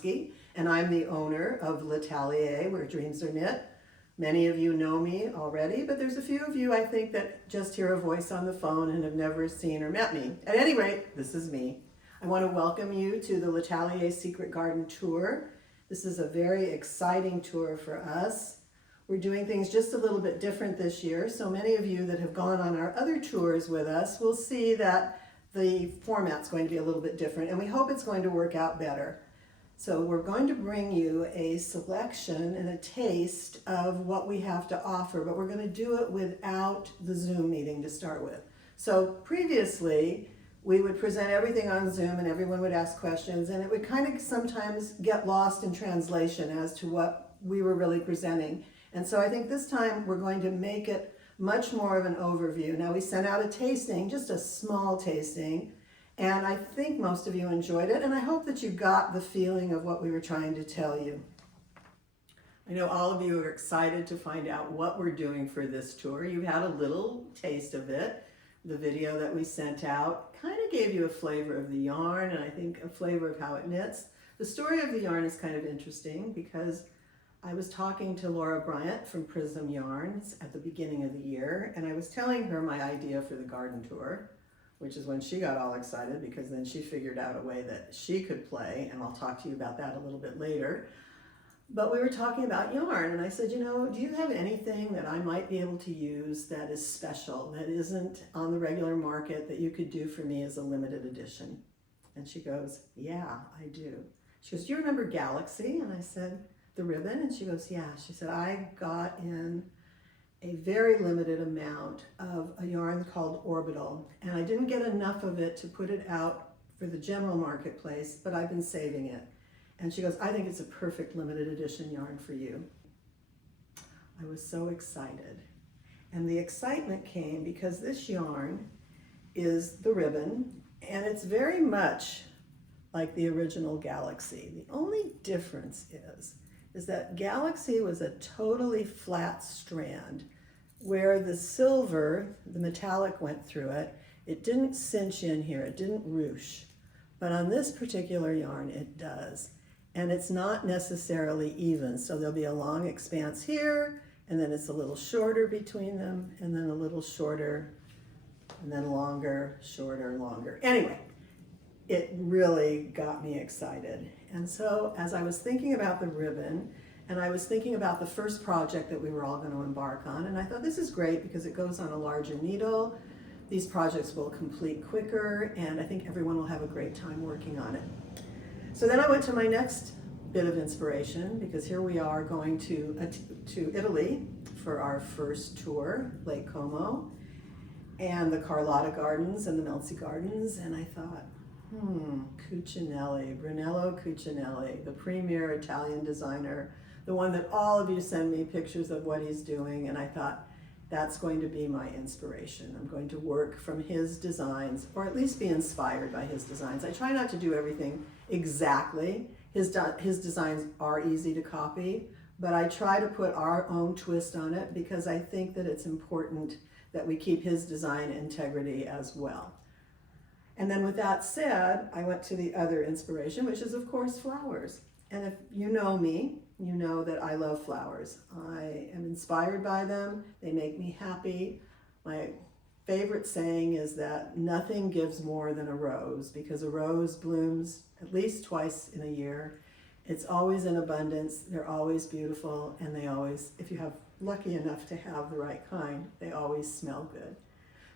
Jablonski, and I'm the owner of L'Atelier, where dreams are knit. Many of you know me already, but there's a few of you I think that just hear a voice on the phone and have never seen or met me. At any rate, this is me. I want to welcome you to the L'Atelier Secret Garden Tour. This is a very exciting tour for us. We're doing things just a little bit different this year, so many of you that have gone on our other tours with us will see that the format's going to be a little bit different, and we hope it's going to work out better. So we're going to bring you a selection and a taste of what we have to offer, but we're going to do it without the Zoom meeting to start with. So previously, we would present everything on Zoom and everyone would ask questions, and it would kind of sometimes get lost in translation as to what we were really presenting. And so I think this time we're going to make it much more of an overview. Now, we sent out a tasting, just a small tasting, and I think most of you enjoyed it, and I hope that you got the feeling of what we were trying to tell you. I know all of you are excited to find out what we're doing for this tour. You had a little taste of it. The video that we sent out kind of gave you a flavor of the yarn, and I think a flavor of how it knits. The story of the yarn is kind of interesting because I was talking to Laura Bryant from Prism Yarns at the beginning of the year, and I was telling her my idea for the garden tour, which is when she got all excited because then she figured out a way that she could play, and I'll talk to you about that a little bit later. But we were talking about yarn, and I said, you know, do you have anything that I might be able to use that is special, that isn't on the regular market, that you could do for me as a limited edition? And she goes, yeah, I do. She goes, do you remember Galaxy? And I said, the ribbon? And she goes, yeah. She said, I got in a very limited amount of a yarn called Orbital, and I didn't get enough of it to put it out for the general marketplace, but I've been saving it. And she goes, I think it's a perfect limited edition yarn for you. I was so excited. And the excitement came because this yarn is the ribbon, and it's very much like the original Galaxy. The only difference is that Galaxy was a totally flat strand where the silver, the metallic went through it. It didn't cinch in here, it didn't ruche. But on this particular yarn, it does. And it's not necessarily even. So there'll be a long expanse here, and then it's a little shorter between them, and then a little shorter, and then longer, shorter, longer. Anyway, it really got me excited. And so as I was thinking about the ribbon, and I was thinking about the first project that we were all going to embark on, and I thought this is great because it goes on a larger needle. These projects will complete quicker, and I think everyone will have a great time working on it. So then I went to my next bit of inspiration, because here we are going to Italy for our first tour, Lake Como, and the Carlotta Gardens and the Melzi Gardens, and I thought, Cucinelli, Brunello Cucinelli, the premier Italian designer, the one that all of you send me pictures of what he's doing, and I thought, that's going to be my inspiration. I'm going to work from his designs, or at least be inspired by his designs. I try not to do everything exactly. His designs are easy to copy, but I try to put our own twist on it because I think that it's important that we keep his design integrity as well. And then with that said, I went to the other inspiration, which is of course flowers. And if you know me, you know that I love flowers. I am inspired by them. They make me happy. My favorite saying is that nothing gives more than a rose, because a rose blooms at least twice in a year. It's always in abundance. They're always beautiful, and they always, if you have lucky enough to have the right kind, they always smell good.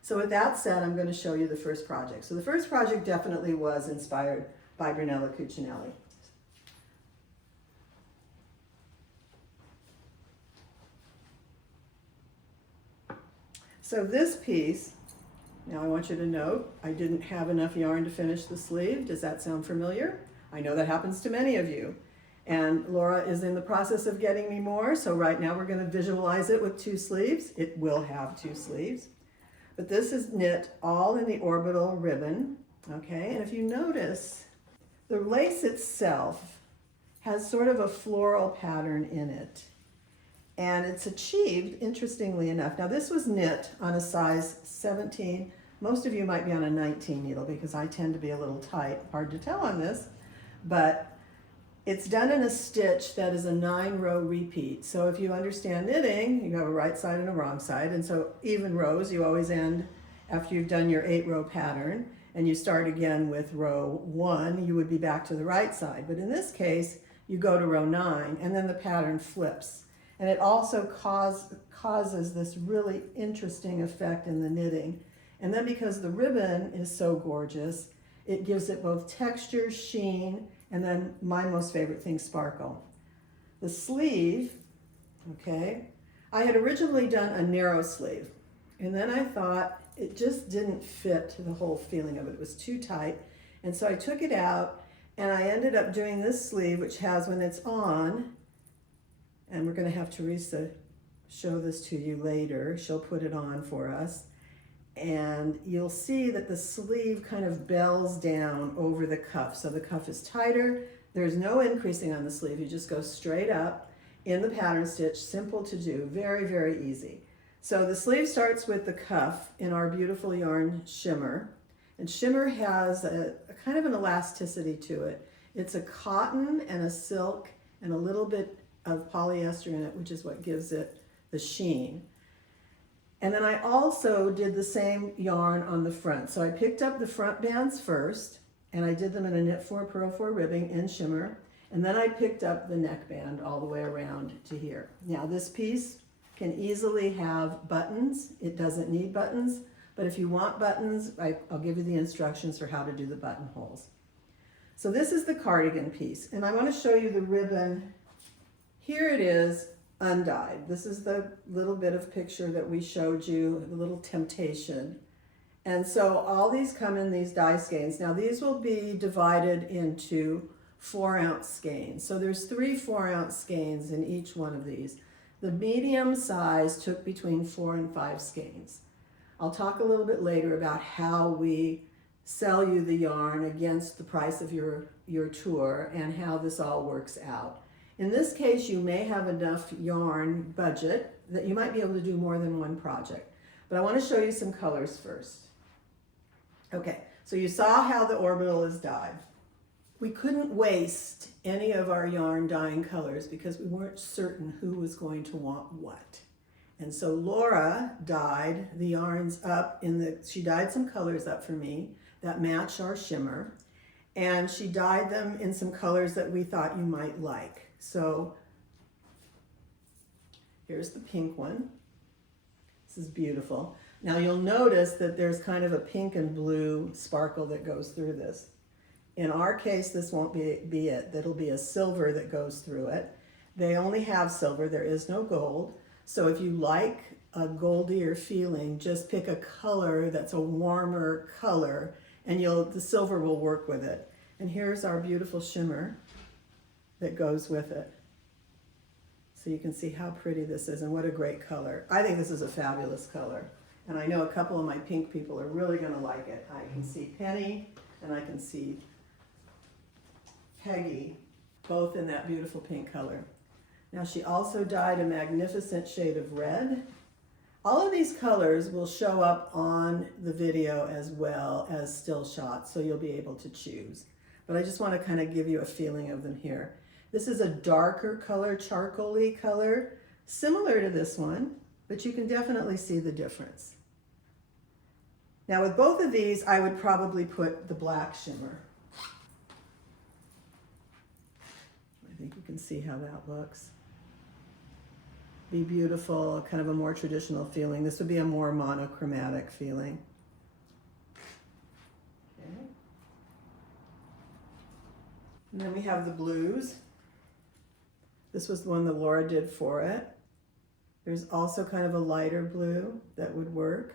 So with that said, I'm going to show you the first project. So the first project definitely was inspired by Brunello Cucinelli. So this piece, now I want you to note, I didn't have enough yarn to finish the sleeve. Does that sound familiar? I know that happens to many of you. And Laura is in the process of getting me more, so right now we're going to visualize it with 2 sleeves. It will have 2 sleeves. But this is knit all in the orbital ribbon, okay? And if you notice, the lace itself has sort of a floral pattern in it. And it's achieved, interestingly enough. Now this was knit on a size 17. Most of you might be on a 19 needle because I tend to be a little tight. Hard to tell on this, but It's done in a stitch that is a 9-row repeat. So if you understand knitting, you have a right side and a wrong side. And so even rows, you always end after you've done your 8-row pattern and you start again with row 1, you would be back to the right side. But in this case, you go to row 9 and then the pattern flips. And it also causes this really interesting effect in the knitting. And then because the ribbon is so gorgeous, it gives it both texture, sheen, and then my most favorite thing, sparkle. The sleeve, okay, I had originally done a narrow sleeve, and then I thought it just didn't fit the whole feeling of it. It was too tight, and so I took it out, and I ended up doing this sleeve, which has, when it's on, and we're going to have Theresa show this to you later. She'll put it on for us. And you'll see that the sleeve kind of bells down over the cuff. So the cuff is tighter. There's no increasing on the sleeve. You just go straight up in the pattern stitch. Simple to do. Very, very easy. So the sleeve starts with the cuff in our beautiful yarn Shimmer. And Shimmer has a kind of an elasticity to it. It's a cotton and a silk and a little bit of polyester in it, which is what gives it the sheen. And then I also did the same yarn on the front. So I picked up the front bands first, and I did them in a knit 4 purl 4 ribbing in Shimmer. And then I picked up the neckband all the way around to here. Now this piece can easily have buttons. It doesn't need buttons, but if you want buttons, I'll give you the instructions for how to do the buttonholes. So this is the cardigan piece, and I want to show you the ribbon. Here it is, undyed. This is the little bit of picture that we showed you, the little temptation. And so all these come in these die skeins. Now these will be divided into 4-ounce skeins. So there's 3 4-ounce skeins in each one of these. The medium size took between 4 and 5 skeins. I'll talk a little bit later about how we sell you the yarn against the price of your tour and how this all works out. In this case, you may have enough yarn budget that you might be able to do more than one project. But I want to show you some colors first. Okay, so you saw how the orbital is dyed. We couldn't waste any of our yarn dyeing colors because we weren't certain who was going to want what. And so Laura dyed the yarns up she dyed some colors up for me that match our Shimmer. And she dyed them in some colors that we thought you might like. So here's the pink one. This is beautiful. Now you'll notice that there's kind of a pink and blue sparkle that goes through this. In our case, this won't be it. That'll be a silver that goes through it. They only have silver. There is no gold. So if you like a goldier feeling, just pick a color that's a warmer color and the silver will work with it. And here's our beautiful Shimmer that goes with it. So you can see how pretty this is and what a great color. I think this is a fabulous color. And I know a couple of my pink people are really gonna like it. I can see Penny and I can see Peggy, both in that beautiful pink color. Now she also dyed a magnificent shade of red. All of these colors will show up on the video as well as still shots, so you'll be able to choose. But I just want to kind of give you a feeling of them here. This is a darker color, charcoal-y color, similar to this one, but you can definitely see the difference. Now with both of these, I would probably put the black Shimmer. I think you can see how that looks. Be beautiful, kind of a more traditional feeling. This would be a more monochromatic feeling. Okay. And then we have the blues. This was the one that Laura did for it. There's also kind of a lighter blue that would work.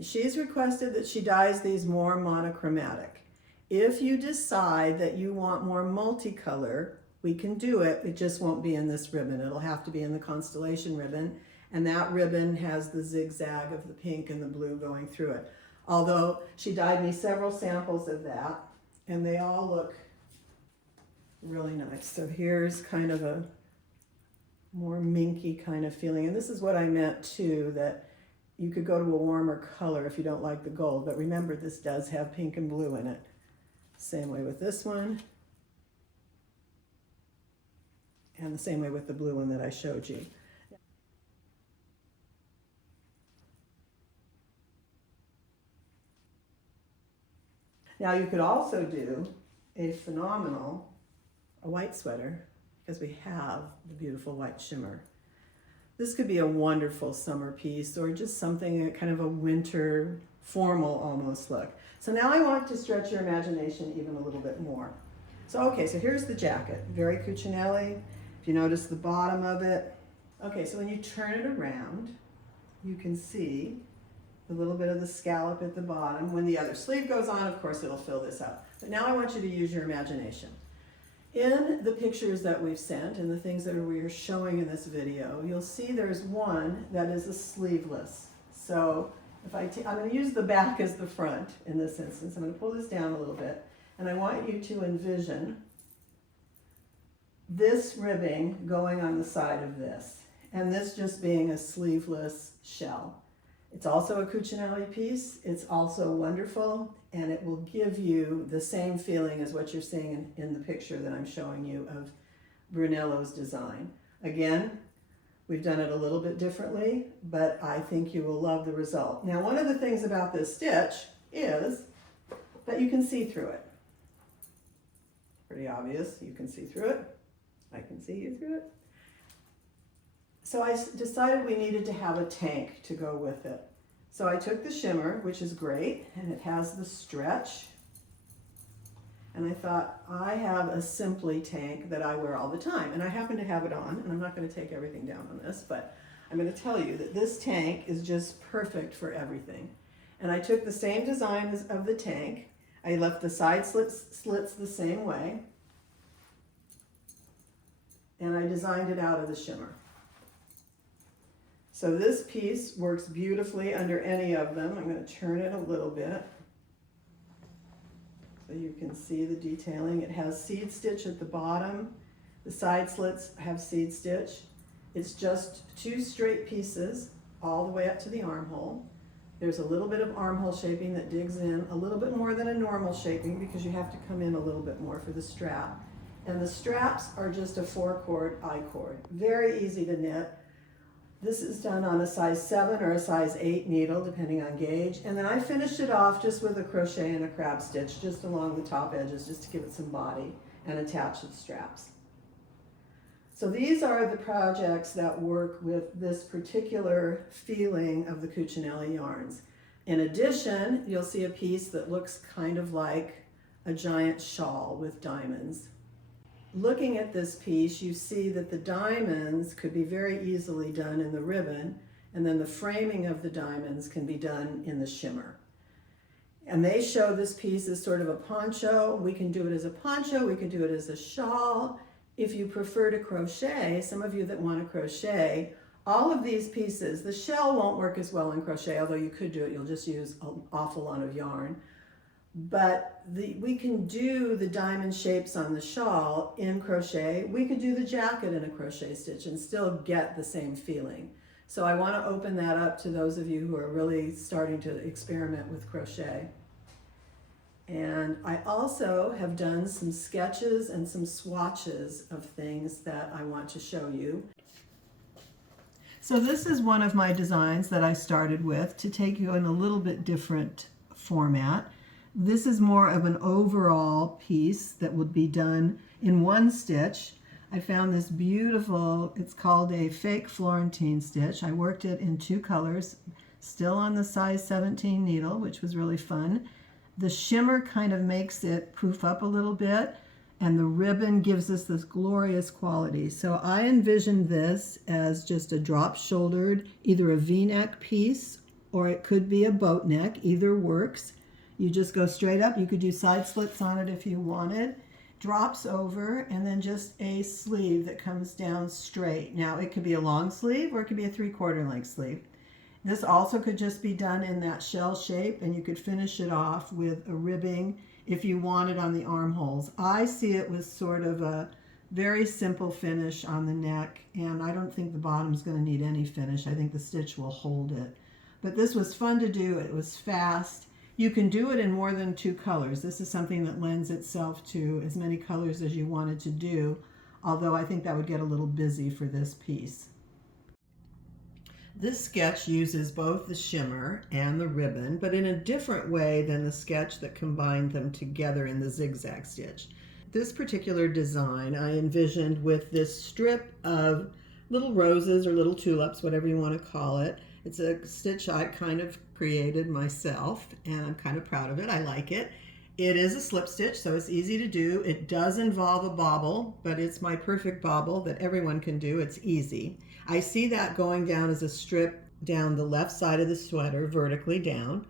She's requested that she dyes these more monochromatic. If you decide that you want more multicolor, we can do it. It just won't be in this ribbon. It'll have to be in the Constellation ribbon. And that ribbon has the zigzag of the pink and the blue going through it. Although she dyed me several samples of that, and they all look really nice. So here's kind of a more minky kind of feeling. And this is what I meant too, that you could go to a warmer color if you don't like the gold. But remember, this does have pink and blue in it. Same way with this one. And the same way with the blue one that I showed you. Now you could also do a phenomenal white sweater because we have the beautiful white shimmer. This could be a wonderful summer piece or just something kind of a winter formal almost look. So now I want to stretch your imagination even a little bit more. So okay, so here's the jacket, very Cucinelli. If you notice the bottom of it. Okay, so when you turn it around, you can see a little bit of the scallop at the bottom. When the other sleeve goes on, of course, it'll fill this up. But now I want you to use your imagination. In the pictures that we've sent and the things that we're showing in this video, you'll see there's one that is a sleeveless. So if I'm going to use the back as the front in this instance. I'm going to pull this down a little bit, and I want you to envision this ribbing going on the side of this, and this just being a sleeveless shell. It's also a Cucinelli piece. It's also wonderful, and it will give you the same feeling as what you're seeing in the picture that I'm showing you of Brunello's design. Again, we've done it a little bit differently, but I think you will love the result. Now, one of the things about this stitch is that you can see through it. Pretty obvious, you can see through it. I can see you through it. So I decided we needed to have a tank to go with it. So I took the shimmer, which is great, and it has the stretch. And I thought, I have a Simply tank that I wear all the time, and I happen to have it on, and I'm not going to take everything down on this, but I'm going to tell you that this tank is just perfect for everything. And I took the same design of the tank. I left the side slits the same way, and I designed it out of the shimmer. So this piece works beautifully under any of them. I'm going to turn it a little bit so you can see the detailing. It has seed stitch at the bottom. The side slits have seed stitch. It's just 2 straight pieces all the way up to the armhole. There's a little bit of armhole shaping that digs in a little bit more than a normal shaping because you have to come in a little bit more for the strap. And the straps are just a 4-cord I-cord. Very easy to knit. This is done on a size 7 or a size 8 needle, depending on gauge. And then I finished it off just with a crochet and a crab stitch, just along the top edges, just to give it some body, and attach the straps. So these are the projects that work with this particular feeling of the Cucinelli yarns. In addition, you'll see a piece that looks kind of like a giant shawl with diamonds. Looking at this piece, you see that the diamonds could be very easily done in the ribbon, and then the framing of the diamonds can be done in the shimmer. And they show this piece as sort of a poncho. We can do it as a poncho, we can do it as a shawl. If you prefer to crochet, some of you that want to crochet, all of these pieces, the shell won't work as well in crochet, although you could do it, you'll just use an awful lot of yarn. But we can do the diamond shapes on the shawl in crochet. We could do the jacket in a crochet stitch and still get the same feeling. So I want to open that up to those of you who are really starting to experiment with crochet. And I also have done some sketches and some swatches of things that I want to show you. So this is one of my designs that I started with to take you in a little bit different format. This is more of an overall piece that would be done in one stitch. I found this beautiful, it's called a fake Florentine stitch. I worked it in 2 colors, still on the size 17 needle, which was really fun. The shimmer kind of makes it proof up a little bit, and the ribbon gives us this glorious quality. So I envisioned this as just a drop-shouldered, either a V-neck piece, or it could be a boat neck, either works. You just go straight up. You could do side slits on it if you wanted. Drops over, and then just a sleeve that comes down straight. Now, it could be a long sleeve or it could be a 3/4 length sleeve. This also could just be done in that shell shape, and you could finish it off with a ribbing if you wanted on the armholes. I see it with sort of a very simple finish on the neck, and I don't think the bottom's going to need any finish. I think the stitch will hold it. But this was fun to do. It was fast. You can do it in more than 2 colors. This is something that lends itself to as many colors as you wanted to do. although I think that would get a little busy for this piece. This sketch uses both the shimmer and the ribbon, but in a different way than the sketch that combined them together in the zigzag stitch. This particular design I envisioned with this strip of little roses or little tulips, whatever you want to call it. It's a stitch I kind of created myself, and I'm kind of proud of it. I like it. It is a slip stitch, so it's easy to do. It does involve a bobble, but it's my perfect bobble that everyone can do. It's easy. I see that going down as a strip down the left side of the sweater, vertically down.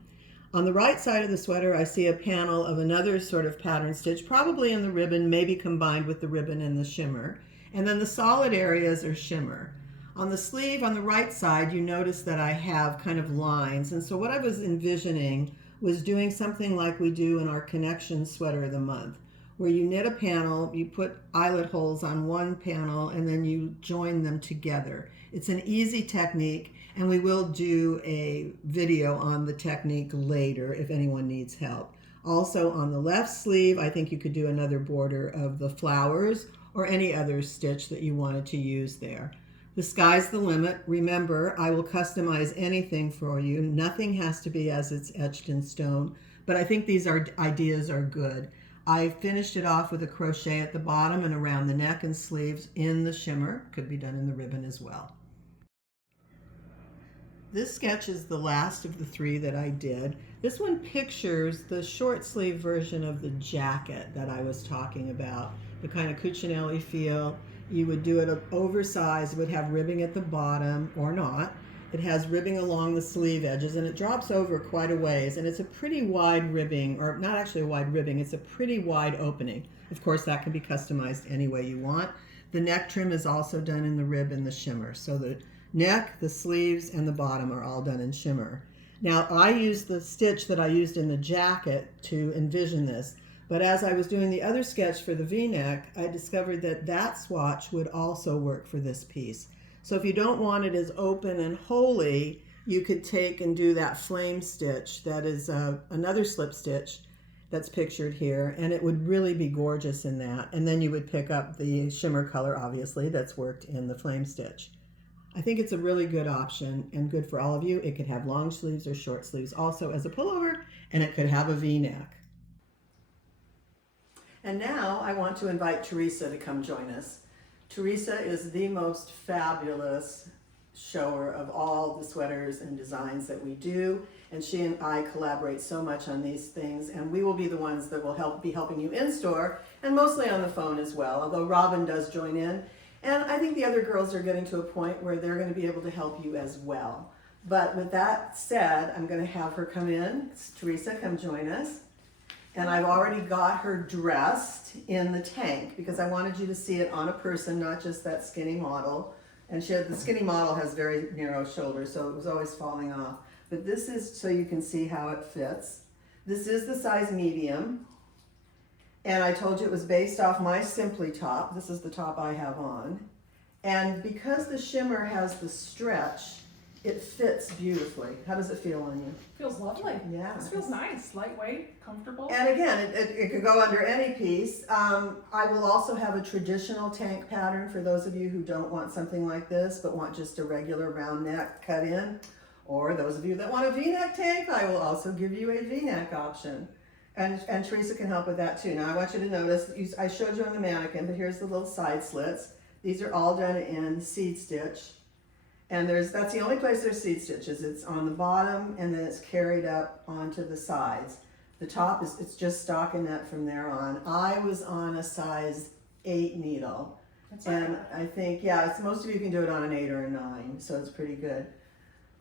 On the right side of the sweater, I see a panel of another sort of pattern stitch, probably in the ribbon, maybe combined with the ribbon and the shimmer. And then the solid areas are shimmer. On the sleeve, on the right side, you notice that I have kind of lines. And so what I was envisioning was doing something like we do in our connection sweater of the month, where you knit a panel, you put eyelet holes on one panel, and then you join them together. It's an easy technique, and we will do a video on the technique later if anyone needs help. Also on the left sleeve, I think you could do another border of the flowers or any other stitch that you wanted to use there. The sky's the limit. Remember, I will customize anything for you. Nothing has to be as it's etched in stone, but I think these ideas are good. I finished it off with a crochet at the bottom and around the neck and sleeves in the shimmer. Could be done in the ribbon as well. This sketch is the last of the three that I did. This one pictures the short sleeve version of the jacket that I was talking about, the kind of Cucinelli feel. You would do it oversized, it would have ribbing at the bottom or not. It has ribbing along the sleeve edges, and it drops over quite a ways, and it's a pretty wide ribbing, or not actually a wide ribbing, it's a pretty wide opening. Of course, that can be customized any way you want. The neck trim is also done in the rib and the shimmer. So the neck, the sleeves, and the bottom are all done in shimmer. Now, I used the stitch that I used in the jacket to envision this, but as I was doing the other sketch for the V-neck, I discovered that that swatch would also work for this piece. So if you don't want it as open and holy, you could take and do that flame stitch. That is another slip stitch that's pictured here, and it would really be gorgeous in that. And then you would pick up the shimmer color, obviously, that's worked in the flame stitch. I think it's a really good option and good for all of you. It could have long sleeves or short sleeves also as a pullover, and it could have a V-neck. And now I want to invite Theresa to come join us. Theresa is the most fabulous shower of all the sweaters and designs that we do, and she and I collaborate so much on these things, and we will be the ones that will be helping you in store and mostly on the phone as well, although Robin does join in, and I think the other girls are getting to a point where they're going to be able to help you as well. But with that said, I'm going to have her come in. Theresa, come join us. And I've already got her dressed in the tank because I wanted you to see it on a person, not just that skinny model. And the skinny model has very narrow shoulders, so it was always falling off. But this is so you can see how it fits. This is the size medium. And I told you it was based off my Simply top. This is the top I have on. And because the shimmer has the stretch, it fits beautifully. How does it feel on you? Feels lovely. Yeah. This feels nice, lightweight, comfortable. And again, it could go under any piece. I will also have a traditional tank pattern for those of you who don't want something like this, but want just a regular round neck cut in. Or those of you that want a V-neck tank, I will also give you a V-neck option. And Theresa can help with that too. Now I want you to notice, I showed you on the mannequin, but here's the little side slits. These are all done in seed stitch. And that's the only place there's seed stitches. It's on the bottom and then it's carried up onto the sides. The top it's just stockinette from there on. I was on a size 8 needle. And I think, most of you can do it on an 8 or a 9, so it's pretty good.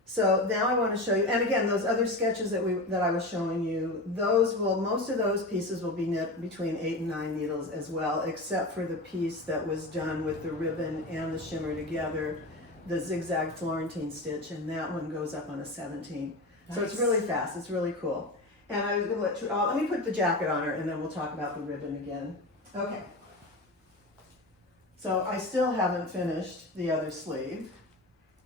So now I want to show you, and again, those other sketches that I was showing you, most of those pieces will be knit between 8 and 9 needles as well, except for the piece that was done with the ribbon and the shimmer together, the zigzag Florentine stitch, and that one goes up on a 17. Nice. So it's really fast, it's really cool. And I was going to let me put the jacket on her and then we'll talk about the ribbon again. Okay. So I still haven't finished the other sleeve.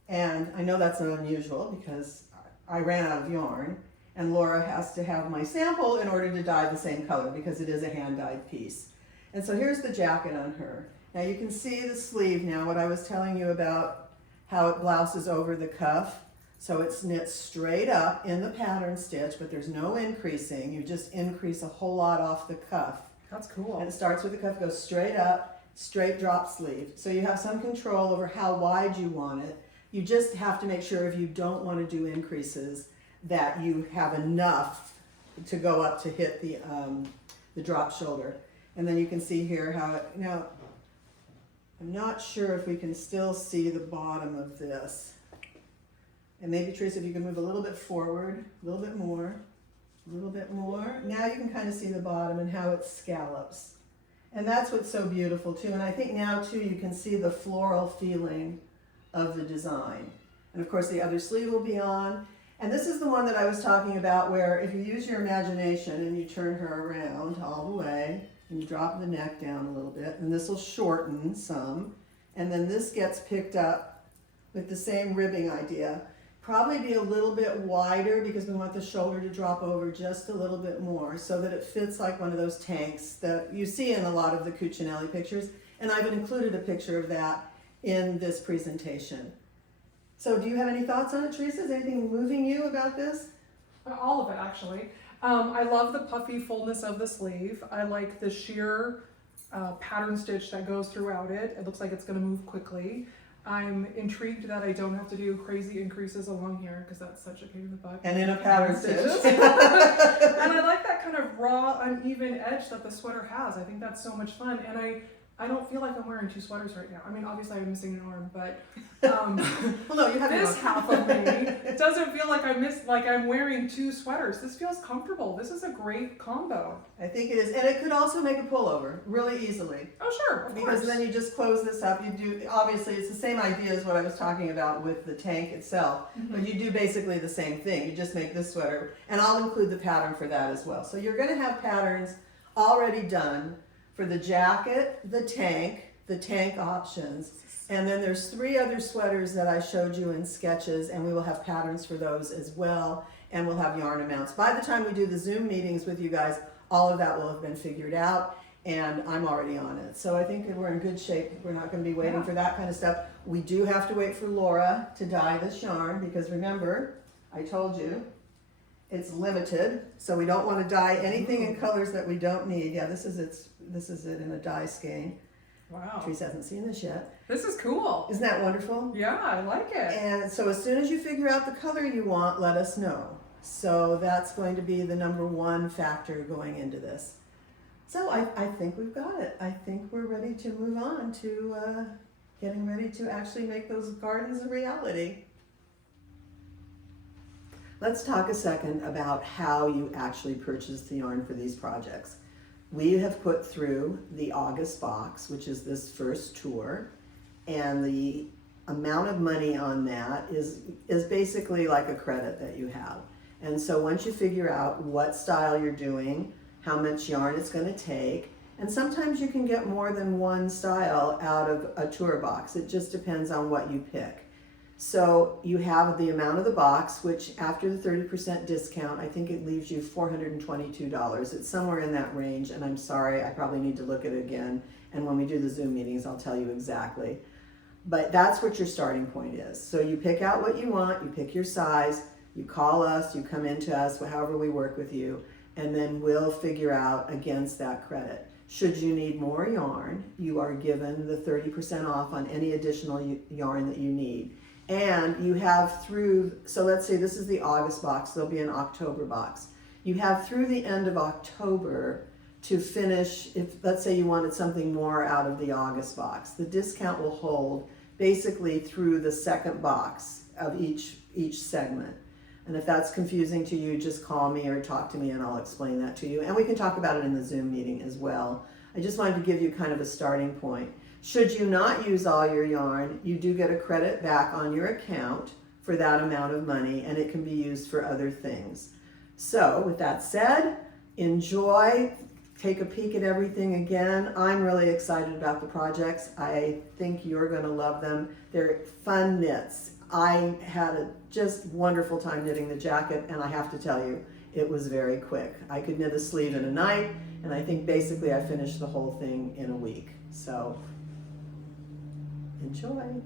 And I know that's not unusual because I ran out of yarn and Laura has to have my sample in order to dye the same color because it is a hand-dyed piece. And so here's the jacket on her. Now you can see the sleeve now, what I was telling you about how it blouses over the cuff. So it's knit straight up in the pattern stitch, but there's no increasing. You just increase a whole lot off the cuff. That's cool. And it starts with the cuff, goes straight up, straight drop sleeve. So you have some control over how wide you want it. You just have to make sure if you don't want to do increases that you have enough to go up to hit the drop shoulder. And then you can see here how it, now, I'm not sure if we can still see the bottom of this. And maybe Theresa, if you can move a little bit forward, a little bit more, a little bit more. Now you can kind of see the bottom and how it scallops. And that's what's so beautiful too. And I think now too you can see the floral feeling of the design. And of course the other sleeve will be on. And this is the one that I was talking about where if you use your imagination and you turn her around all the way and you drop the neck down a little bit, and this will shorten some. And then this gets picked up with the same ribbing idea. Probably be a little bit wider because we want the shoulder to drop over just a little bit more so that it fits like one of those tanks that you see in a lot of the Cucinelli pictures. And I've included a picture of that in this presentation. So do you have any thoughts on it, Theresa? Is anything moving you about this? All of it, actually. I love the puffy fullness of the sleeve. I like the sheer pattern stitch that goes throughout it. It looks like it's going to move quickly. I'm intrigued that I don't have to do crazy increases along here because that's such a pain in the butt. And in a pattern stitch. And I like that kind of raw, uneven edge that the sweater has. I think that's so much fun. And I don't feel like I'm wearing two sweaters right now. I mean, obviously I'm missing an arm, but Well, no, you have this half of me, it doesn't feel like I'm wearing two sweaters. This feels comfortable. This is a great combo. I think it is. And it could also make a pullover really easily. Oh, sure, of Because course. then you just close this up. You do, obviously it's the same idea as what I was talking about with the tank itself, but you do basically the same thing. You just make this sweater, and I'll include the pattern for that as well. So you're going to have patterns already done for the jacket, the tank options, and then there's 3 other sweaters that I showed you in sketches, and we will have patterns for those as well, and we'll have yarn amounts. By the time we do the Zoom meetings with you guys, all of that will have been figured out, and I'm already on it. So I think we're in good shape. We're not going to be waiting for that kind of stuff. We do have to wait for Laura to dye this yarn, because remember, I told you, it's limited, so we don't want to dye anything in colors that we don't need. Yeah, this is it in a dye skein. Wow. Theresa hasn't seen this yet. This is cool. Isn't that wonderful? Yeah, I like it. And so as soon as you figure out the color you want, let us know. So that's going to be the #1 factor going into this. So I think we've got it. I think we're ready to move on to getting ready to actually make those gardens a reality. Let's talk a second about how you actually purchase the yarn for these projects. We have put through the August box, which is this first tour, and the amount of money on that is basically like a credit that you have. And so once you figure out what style you're doing, how much yarn it's going to take, and sometimes you can get more than one style out of a tour box. It just depends on what you pick. So you have the amount of the box, which after the 30% discount, I think it leaves you $422. It's somewhere in that range, and I'm sorry, I probably need to look at it again. And when we do the Zoom meetings, I'll tell you exactly. But that's what your starting point is. So you pick out what you want, you pick your size, you call us, you come into us, however we work with you, and then we'll figure out against that credit. Should you need more yarn, you are given the 30% off on any additional yarn that you need. And you have through, so let's say this is the August box, there'll be an October box. You have through the end of October to finish, if let's say you wanted something more out of the August box. The discount will hold basically through the second box of each segment. And if that's confusing to you, just call me or talk to me and I'll explain that to you. And we can talk about it in the Zoom meeting as well. I just wanted to give you kind of a starting point. Should you not use all your yarn, you do get a credit back on your account for that amount of money, and it can be used for other things. So with that said, enjoy, take a peek at everything again. I'm really excited about the projects. I think you're going to love them. They're fun knits. I had a just wonderful time knitting the jacket, and I have to tell you, it was very quick. I could knit a sleeve in a night, and I think basically I finished the whole thing in a week. So Enjoy.